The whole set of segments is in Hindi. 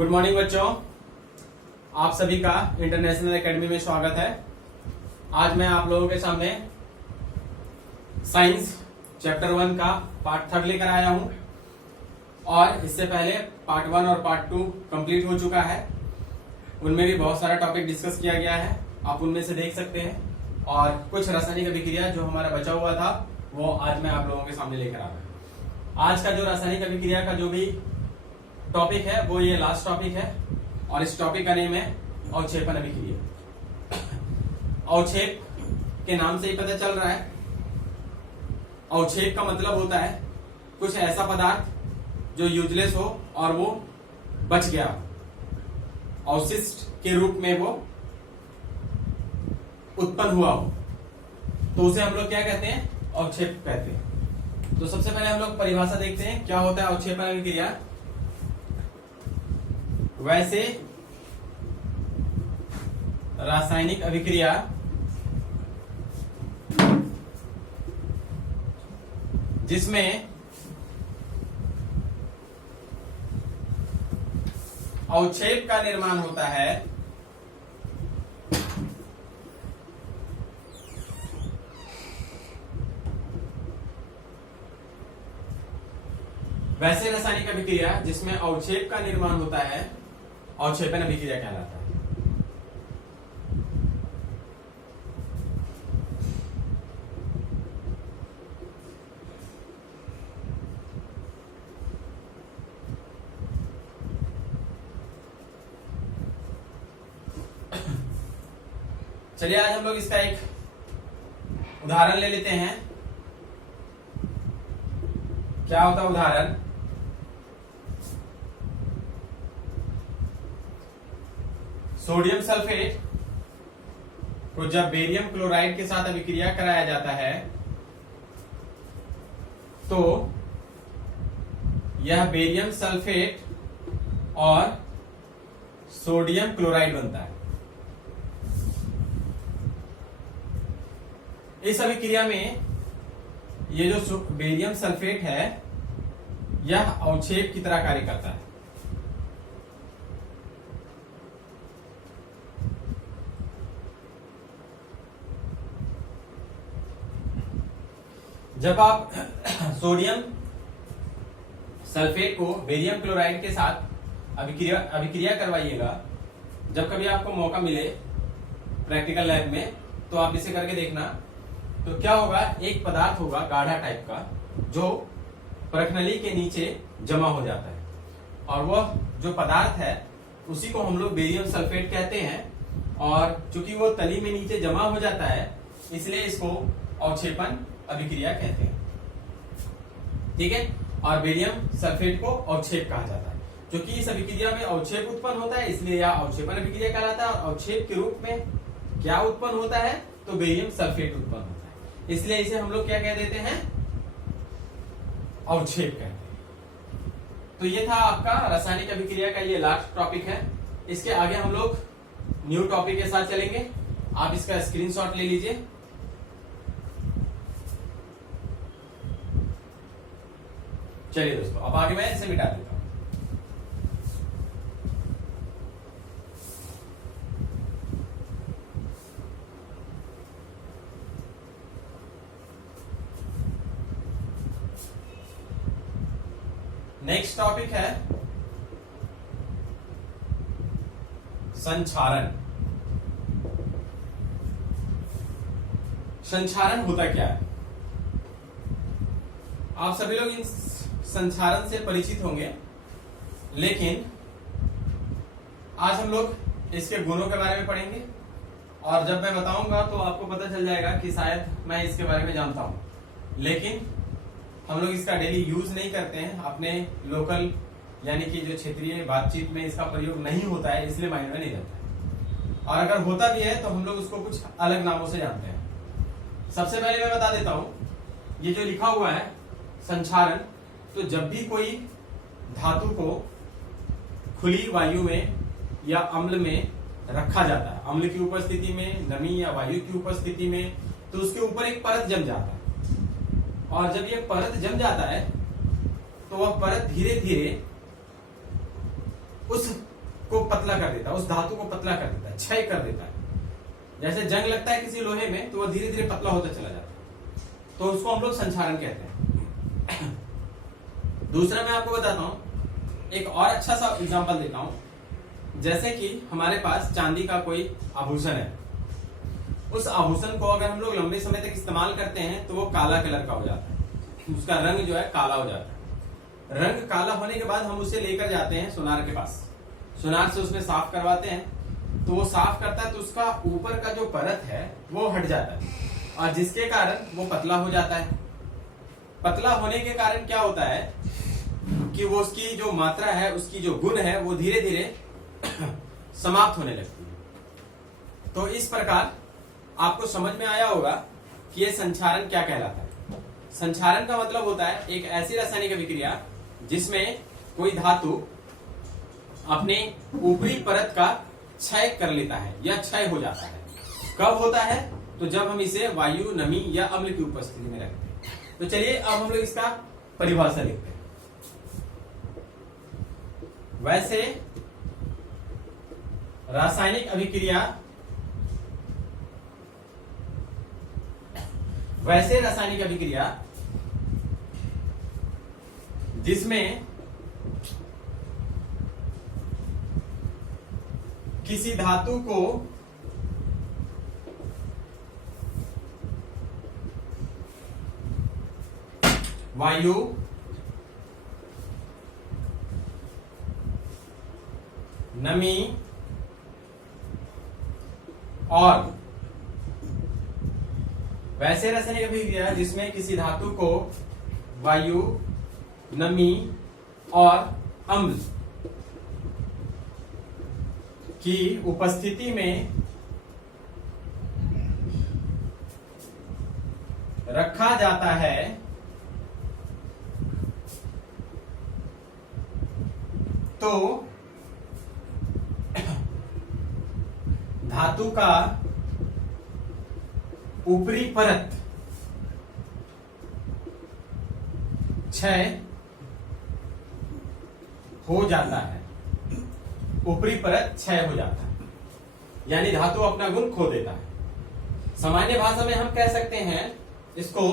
गुड मॉर्निंग बच्चों, आप सभी का इंटरनेशनल एकेडमी में स्वागत है। आज मैं आप लोगों के सामने साइंस चैप्टर 1 का पार्ट 3 लेकर आया हूं और इससे पहले पार्ट 1 और पार्ट 2 कंप्लीट हो चुका है। उनमें भी बहुत सारा टॉपिक डिस्कस किया गया है, आप उनमें से देख सकते हैं। और कुछ रासायनिक अभिक्रिया जो हमारा बचा हुआ था वो आज मैं आप लोगों के सामने लेकर आ रहा हूं। आज का जो रासायनिक अभिक्रिया का जो भी टॉपिक है वो ये लास्ट टॉपिक है और इस टॉपिक का नेम है अवक्षेपण अभिक्रिया। अवक्षेप के नाम से ही पता चल रहा है, अवक्षेप का मतलब होता है कुछ ऐसा पदार्थ जो यूजलेस हो और वो बच गया, अवशिष्ट के रूप में वो उत्पन्न हुआ हो, तो उसे हम लोग क्या कहते हैं? अवक्षेप कहते हैं। तो सबसे पहले हम लोग परिभाषा देखते हैं क्या होता है अवक्षेपण अभिक्रिया। वैसे रासायनिक अभिक्रिया जिसमें अवक्षेप का निर्माण होता है वैसे रासायनिक अभिक्रिया जिसमें अवक्षेप का निर्माण होता है अवक्षेपण अभिक्रिया कहलाता है। चलिए आज हम लोग इसका एक उदाहरण ले लेते हैं। क्या होता है उदाहरण? सोडियम सल्फेट को जब बेरियम क्लोराइड के साथ अभिक्रिया कराया जाता है तो यह बेरियम सल्फेट और सोडियम क्लोराइड बनता है। इस अभिक्रिया में ये जो बेरियम सल्फेट है यह अवक्षेप की तरह कार्य करता है। जब आप सोडियम सल्फेट को बेरियम क्लोराइड के साथ अभिक्रिया करवाइएगा, जब कभी आपको मौका मिले प्रैक्टिकल लैब में तो आप इसे करके देखना। तो क्या होगा, एक पदार्थ होगा गाढ़ा टाइप का जो परखनली के नीचे जमा हो जाता है और वह जो पदार्थ है उसी को हम लोग बेरियम सल्फेट कहते हैं। और चूंकि वो तली में नीचे जमा हो जाता है इसलिए इसको अवक्षेपण अभिक्रिया कहते हैं, ठीक है। और बेरियम सल्फेट को अवक्षेप कहा जाता है। क्योंकि इस अभिक्रिया में अवक्षेप उत्पन्न होता है इसलिए यह अवक्षेपण अभिक्रिया कहलाता है। और अवक्षेप के रूप में क्या उत्पन्न होता है? तो बेरियम सल्फेट उत्पन्न होता है, इसलिए इसे हम लोग क्या कह देते हैं? अवक्षेप कहते हैं। तो ये था आपका रासायनिक अभिक्रिया का ये लास्ट टॉपिक है। इसके आगे हम लोग न्यू टॉपिक के साथ चलेंगे। आप इसका स्क्रीनशॉट ले लीजिए। चलिए दोस्तों, अब आगे मैं इसे मिटा देता हूं। नेक्स्ट टॉपिक है संक्षारण। संक्षारण होता क्या है? आप सभी लोग इन संक्षारण से परिचित होंगे, लेकिन आज हम लोग इसके गुणों के बारे में पढ़ेंगे और जब मैं बताऊंगा तो आपको पता चल जाएगा कि शायद मैं इसके बारे में जानता हूं, लेकिन हम लोग इसका डेली यूज नहीं करते हैं। अपने लोकल यानी कि जो क्षेत्रीय बातचीत में इसका प्रयोग नहीं होता है, इसलिए माइंड में नहीं रहता है। और अगर होता भी है तो हम लोग उसको कुछ अलग नामों से जानते हैं। सबसे पहले मैं बता देता हूं, ये जो लिखा हुआ है संक्षारण, तो जब भी कोई धातु को खुली वायु में या अम्ल में रखा जाता है, अम्ल की उपस्थिति में, नमी या वायु की उपस्थिति में, तो उसके ऊपर एक परत जम जाता है। और जब ये परत जम जाता है तो वह परत धीरे धीरे उस को पतला कर देता है, उस धातु को पतला कर देता है, क्षय कर देता है। जैसे जंग लगता है किसी लोहे में तो वह धीरे धीरे पतला होता चला जाता है, तो उसको हम लोग संक्षारण कहते हैं। दूसरा मैं आपको बताता हूं, एक और अच्छा सा एग्जांपल देता हूं। जैसे कि हमारे पास चांदी का कोई आभूषण है, उस आभूषण को अगर हम लोग लंबे समय तक इस्तेमाल करते हैं तो वो काला कलर का हो जाता है, उसका रंग जो है काला हो जाता है। रंग काला होने के बाद हम उसे लेकर जाते हैं सुनार के पास, सुनार से उसमें साफ करवाते हैं, तो वो साफ करता है तो उसका ऊपर का जो परत है वो हट जाता है, और जिसके कारण वो पतला हो जाता है। पतला होने के कारण क्या होता है कि वो उसकी जो मात्रा है, उसकी जो गुण है वो धीरे धीरे समाप्त होने लगती है। तो इस प्रकार आपको समझ में आया होगा कि ये संक्षारण क्या कहलाता है। संक्षारण का मतलब होता है एक ऐसी रासायनिक अभिक्रिया जिसमें कोई धातु अपने ऊपरी परत का क्षय कर लेता है या क्षय हो जाता है। कब होता है? तो जब हम इसे वायु, नमी या अम्ल की उपस्थिति में रखते हैं। तो चलिए अब हम लोग इसका परिभाषा लिखते हैं। वैसे रासायनिक अभिक्रिया, वैसे रासायनिक अभिक्रिया जिसमें किसी धातु को वायु, नमी और वैसे रासायनिक अभिक्रिया जिसमें किसी धातु को वायु, नमी और अम्ल की उपस्थिति में रखा जाता है तो धातु का ऊपरी परत क्षय हो जाता है, ऊपरी परत क्षय हो जाता है, यानी धातु अपना गुण खो देता है। सामान्य भाषा में हम कह सकते हैं इसको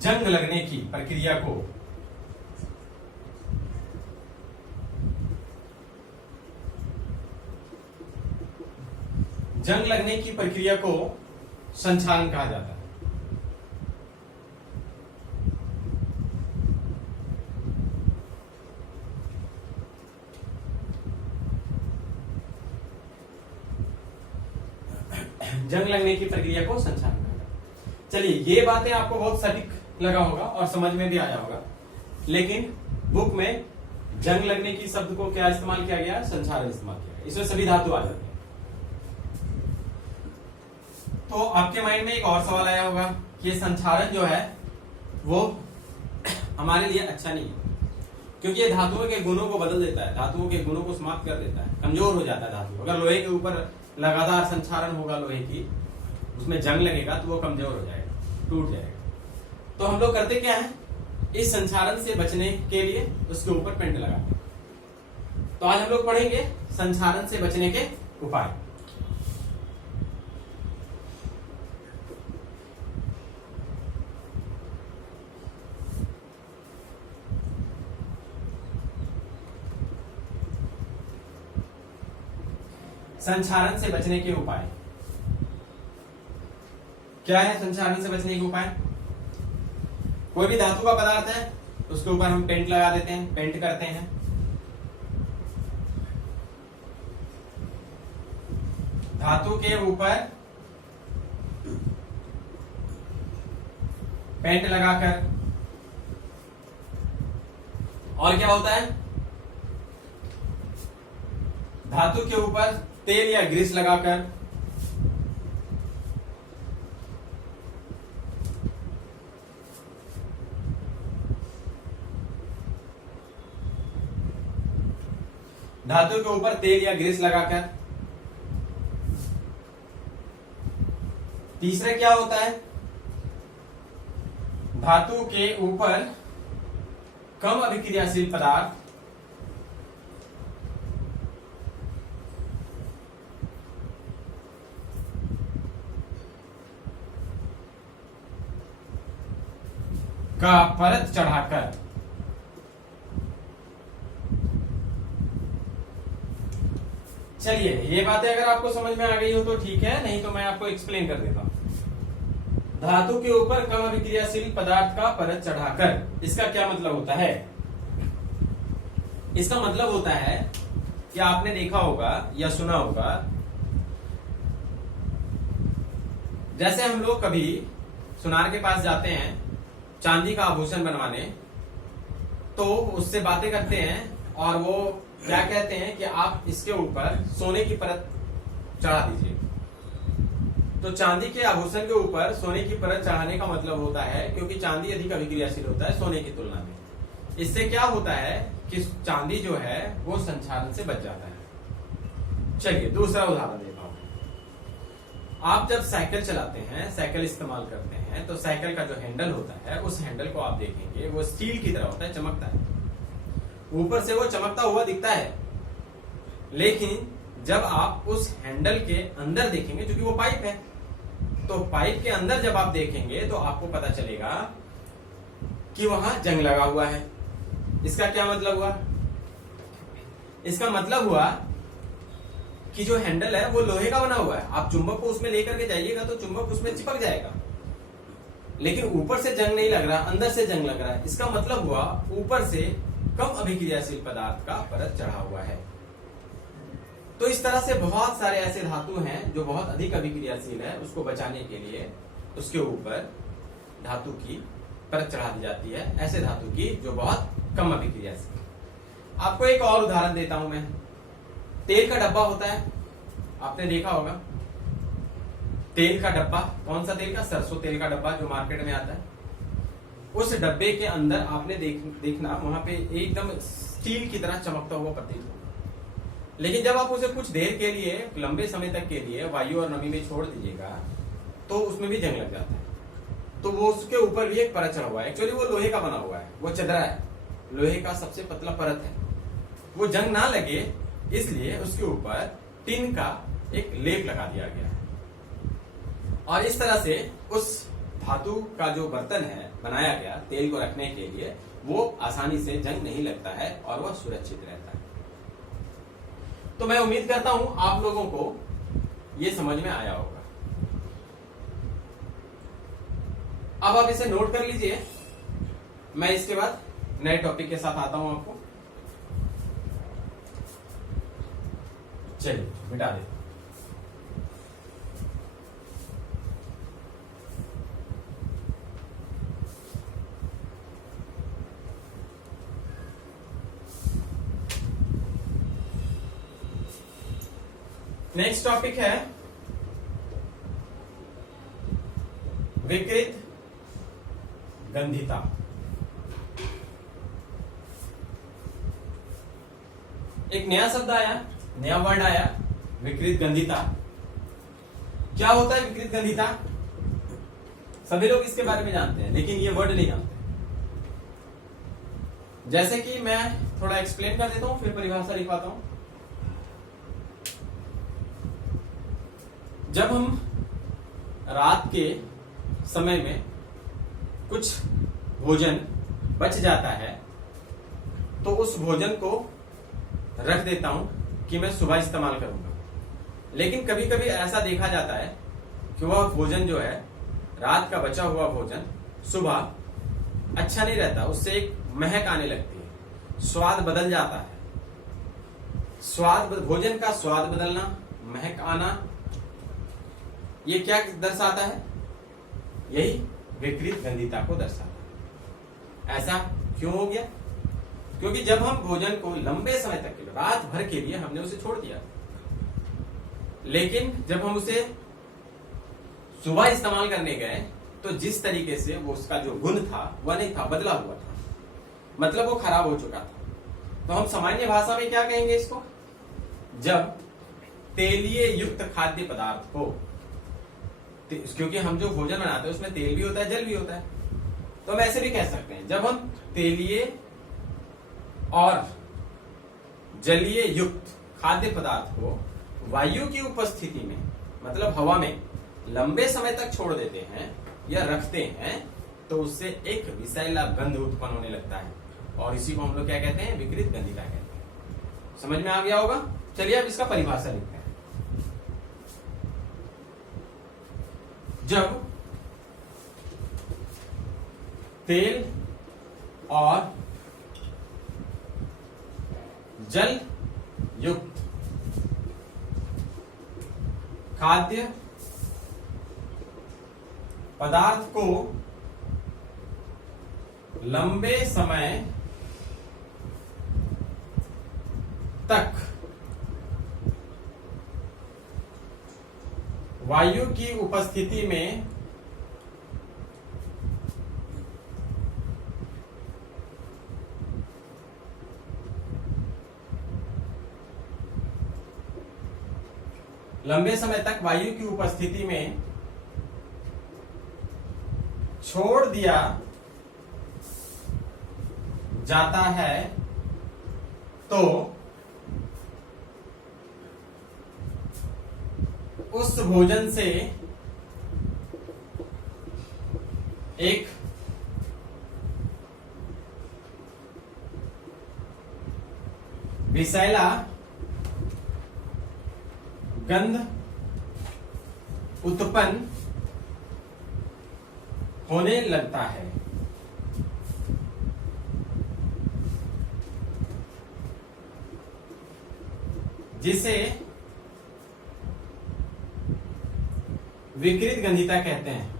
जंग लगने की प्रक्रिया को जंग लगने की प्रक्रिया को संक्षारण कहा जाता है। जंग लगने की प्रक्रिया को संक्षारण कहा जाता है। चलिए, ये बातें आपको बहुत सटीक लगा होगा और समझ में भी आया होगा, लेकिन बुक में जंग लगने की शब्द को क्या इस्तेमाल किया गया? संक्षारण इस्तेमाल किया गया। इसमें सभी धातु आ जाते हैं। तो आपके माइंड में एक और सवाल आया होगा कि संक्षारण जो है वो हमारे लिए अच्छा नहीं है, क्योंकि ये धातुओं के गुणों को बदल देता है, धातुओं के गुणों को समाप्त कर देता है, कमजोर हो जाता है धातु। अगर लोहे के ऊपर लगातार संक्षारण होगा, लोहे की उसमें जंग लगेगा तो वो कमजोर हो जाएगा, टूट जाएगा। तो हम लोग करते क्या है, इस संक्षारण से बचने के लिए उसके ऊपर पेंट लगाते हैं। तो आज हम लोग पढ़ेंगे संक्षारण से बचने के उपाय। संक्षारण से बचने के उपाय क्या है? संक्षारण से बचने के उपाय, कोई भी धातु का पदार्थ है उसके ऊपर हम पेंट लगा देते हैं, पेंट करते हैं। धातु के ऊपर पेंट लगाकर, और क्या होता है, धातु के ऊपर तेल या ग्रीस लगाकर, धातु के ऊपर तेल या ग्रीस लगाकर। तीसरा क्या होता है, धातु के ऊपर कम अभिक्रियाशील पदार्थ का परत चढ़ाकर चलिए, ये बातें अगर आपको समझ में आ गई हो तो ठीक है, नहीं तो मैं आपको एक्सप्लेन कर देता हूं। धातु के ऊपर कम अभिक्रियाशील पदार्थ का परत चढ़ाकर, इसका क्या मतलब होता है? इसका मतलब होता है कि आपने देखा होगा या सुना होगा, जैसे हम लोग कभी सुनार के पास जाते हैं चांदी का आभूषण बनवाने, तो उससे बातें करते हैं और वो क्या कहते हैं कि आप इसके ऊपर सोने की परत चढ़ा दीजिए। तो चांदी के आभूषण के ऊपर सोने की परत चढ़ाने का मतलब होता है, क्योंकि चांदी अधिक अभिक्रियाशील होता है सोने की तुलना में। इससे क्या होता है कि चांदी जो है वो संक्षारण से बच जाता है। चलिए दूसरा उदाहरण देता हूं। आप जब साइकिल चलाते हैं, साइकिल इस्तेमाल करते हैं, तो साइकिल का जो हैंडल होता है, उस हैंडल को आप देखेंगे वो स्टील की तरह होता है, चमकता है, ऊपर से वो चमकता हुआ दिखता है। लेकिन जब आप उस हैंडल के अंदर देखेंगे, क्योंकि वो पाइप है, तो पाइप के अंदर जब आप देखेंगे तो आपको पता चलेगा कि वहां जंग लगा हुआ है। इसका क्या मतलब हुआ? इसका मतलब हुआ कि जो हैंडल है वो लोहे का बना हुआ है। आप चुंबक को उसमें लेकर के जाइएगा तो चुंबक उसमें चिपक जाएगा, लेकिन ऊपर से जंग नहीं लग रहा, अंदर से जंग लग रहा है। इसका मतलब हुआ ऊपर से कम अभिक्रियाशील पदार्थ का परत चढ़ा हुआ है। तो इस तरह से बहुत सारे ऐसे धातु हैं जो बहुत अधिक अभिक्रियाशील है, उसको बचाने के लिए उसके ऊपर धातु की परत चढ़ा दी जाती है, ऐसे धातु की जो बहुत कम अभिक्रियाशील। आपको एक और उदाहरण देता हूं मैं। तेल का डब्बा होता है, आपने देखा होगा तेल का डब्बा। कौन सा तेल का? सरसों तेल का डब्बा जो मार्केट में आता है। उस डब्बे के अंदर आपने देखना वहां पे एकदम स्टील की तरह चमकता हुआ प्रतीत होगा। लेकिन जब आप उसे कुछ देर के लिए, लंबे समय तक के लिए वायु और नमी में छोड़ दीजिएगा तो उसमें भी जंग लग जाता है। तो वो उसके ऊपर भी एक परत चढ़ा हुआ है। एक्चुअली वो लोहे का बना हुआ है, वो चदरा है, लोहे का सबसे पतला परत है। वो जंग ना लगे इसलिए उसके ऊपर टिन का एक लेप लगा दिया गया है। और इस तरह से उस धातु का जो बर्तन है बनाया गया तेल को रखने के लिए, वो आसानी से जंग नहीं लगता है और वह सुरक्षित रहता है। तो मैं उम्मीद करता हूं आप लोगों को ये समझ में आया होगा। अब आप इसे नोट कर लीजिए, मैं इसके बाद नए टॉपिक के साथ आता हूं आपको। चलिए मिटा दे। नेक्स्ट टॉपिक है विकृत गंधिता। एक नया शब्द आया, नया वर्ड आया, विकृत गंधिता। क्या होता है विकृत गंधिता? सभी लोग इसके बारे में जानते हैं, लेकिन ये वर्ड नहीं जानते। जैसे कि मैं थोड़ा एक्सप्लेन कर देता हूं, फिर परिभाषा लिखवाता हूं। जब हम रात के समय में कुछ भोजन बच जाता है तो उस भोजन को रख देता हूं कि मैं सुबह इस्तेमाल करूंगा। लेकिन कभी कभी ऐसा देखा जाता है कि वह भोजन जो है, रात का बचा हुआ भोजन, सुबह अच्छा नहीं रहता, उससे एक महक आने लगती है, स्वाद बदल जाता है। भोजन का स्वाद बदलना, महक आना, ये क्या दर्शाता है? यही विकृत गंधिता को दर्शाता है। ऐसा क्यों हो गया? क्योंकि जब हम भोजन को लंबे समय तक के लिए, रात भर के लिए हमने उसे छोड़ दिया, लेकिन जब हम उसे सुबह इस्तेमाल करने गए तो जिस तरीके से वो उसका जो गुण था वह नहीं था, बदला हुआ था, मतलब वो खराब हो चुका था। तो हम सामान्य भाषा में क्या कहेंगे इसको? जब तेलीय युक्त खाद्य पदार्थ हो, क्योंकि हम जो भोजन बनाते हैं उसमें तेल भी होता है, जल भी होता है, तो हम ऐसे भी कह सकते हैं, जब हम तेलीय और जलीय युक्त खाद्य पदार्थ को वायु की उपस्थिति में, मतलब हवा में लंबे समय तक छोड़ देते हैं या रखते हैं, तो उससे एक विषैला गंध उत्पन्न होने लगता है, और इसी को हम लोग क्या कहते हैं, विकृत गंधिता कहते हैं। समझ में आ गया होगा। चलिए अब इसका परिभाषा लिखते हैं। जब तेल और जल युक्त खाद्य पदार्थ को लंबे समय तक वायु की उपस्थिति में छोड़ दिया जाता है, तो उस भोजन से एक विषैला गंध उत्पन्न होने लगता है, जिसे विकृत गंधिता कहते हैं।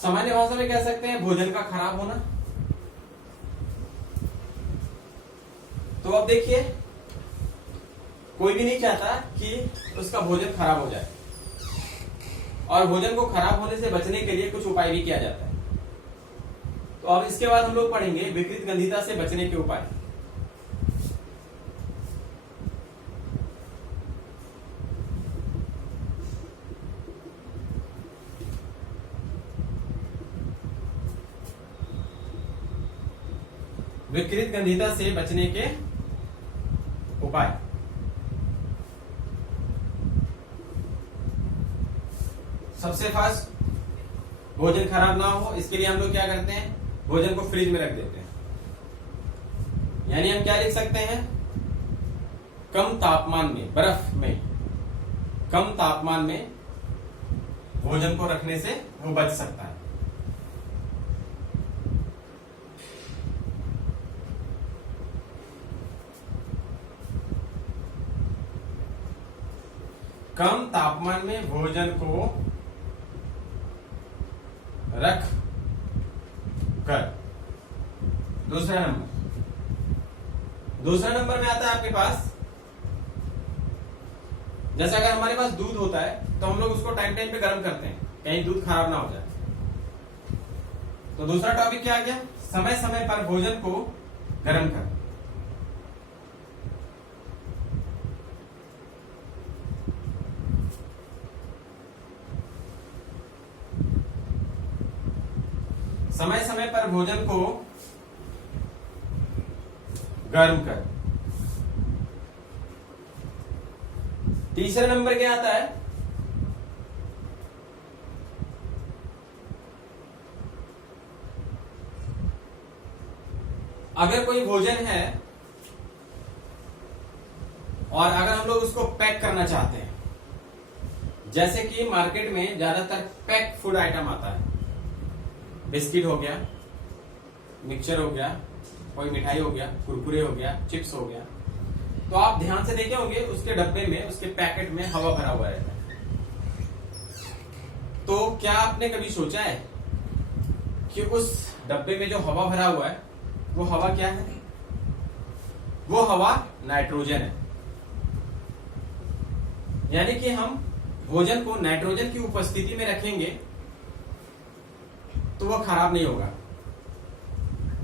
सामान्य भाषा में कह सकते हैं भोजन का खराब होना। तो अब देखिए, कोई भी नहीं चाहता कि उसका भोजन खराब हो जाए, और भोजन को खराब होने से बचने के लिए कुछ उपाय भी किया जाता है। तो अब इसके बाद हम लोग पढ़ेंगे विकृत गंधिता से बचने के उपाय। विकृत गंधिता से बचने के उपाय। सबसे फर्स्ट, भोजन खराब ना हो, इसके लिए हम लोग क्या करते हैं, भोजन को फ्रिज में रख देते हैं। यानी हम क्या लिख सकते हैं, कम तापमान में, बर्फ में कम तापमान में भोजन को रखने से वो बच सकता है। कम तापमान में भोजन को रख कर। दूसरा नंबर में आता है आपके पास, जैसे अगर हमारे पास दूध होता है तो हम लोग उसको टाइम टाइम पे गर्म करते हैं, कहीं दूध खराब ना हो जाए। तो दूसरा टॉपिक क्या आ गया, समय समय पर भोजन को गर्म कर। समय समय पर भोजन को गर्म कर। तीसरा नंबर क्या आता है, अगर कोई भोजन है और अगर हम लोग उसको पैक करना चाहते हैं, जैसे कि मार्केट में ज्यादातर पैक फूड आइटम आता है, बिस्किट हो गया, मिक्सचर हो गया, कोई मिठाई हो गया, कुरकुरे हो गया, चिप्स हो गया, तो आप ध्यान से देखे होंगे उसके डब्बे में, उसके पैकेट में हवा भरा हुआ रहता है। तो क्या आपने कभी सोचा है कि उस डब्बे में जो हवा भरा हुआ है वो हवा क्या है? वो हवा नाइट्रोजन है। यानी कि हम भोजन को नाइट्रोजन की उपस्थिति में रखेंगे तो वह खराब नहीं होगा।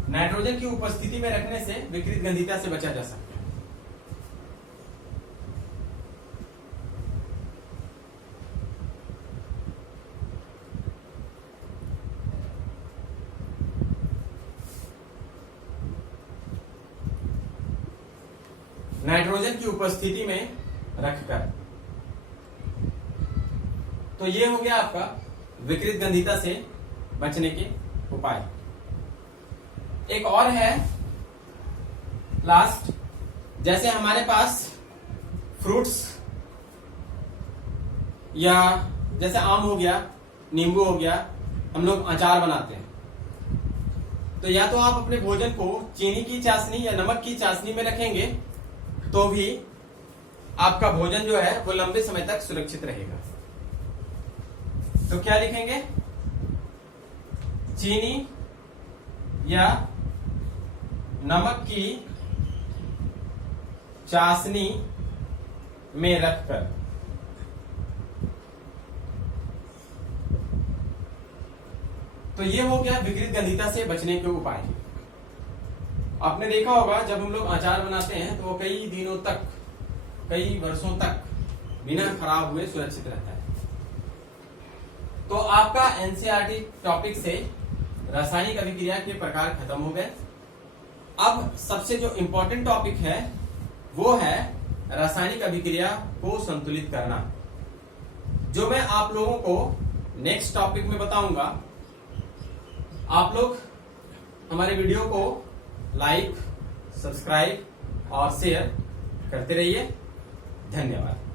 नाइट्रोजन की उपस्थिति में रखने से विकृत गंधिता से बचा जा सकता है। नाइट्रोजन की उपस्थिति में रखकर। तो ये हो गया आपका विकृत गंधिता से बचने के उपाय। एक और है लास्ट, जैसे हमारे पास फ्रूट्स या जैसे आम हो गया, नींबू हो गया, हम लोग अचार बनाते हैं। तो या तो आप अपने भोजन को चीनी की चाशनी या नमक की चाशनी में रखेंगे तो भी आपका भोजन जो है वो लंबे समय तक सुरक्षित रहेगा। तो क्या लिखेंगे? चीनी या नमक की चाशनी में रखकर। तो ये हो गया विकृत गंधिता से बचने के उपाय। आपने देखा होगा जब हम लोग अचार बनाते हैं तो वो कई दिनों तक, कई वर्षों तक बिना खराब हुए सुरक्षित रहता है। तो आपका एनसीईआरटी टॉपिक से रासायनिक अभिक्रिया के प्रकार खत्म हो गए। अब सबसे जो इंपॉर्टेंट टॉपिक है वो है रासायनिक अभिक्रिया को संतुलित करना, जो मैं आप लोगों को नेक्स्ट टॉपिक में बताऊंगा। आप लोग हमारे वीडियो को लाइक, सब्सक्राइब और शेयर करते रहिए। धन्यवाद।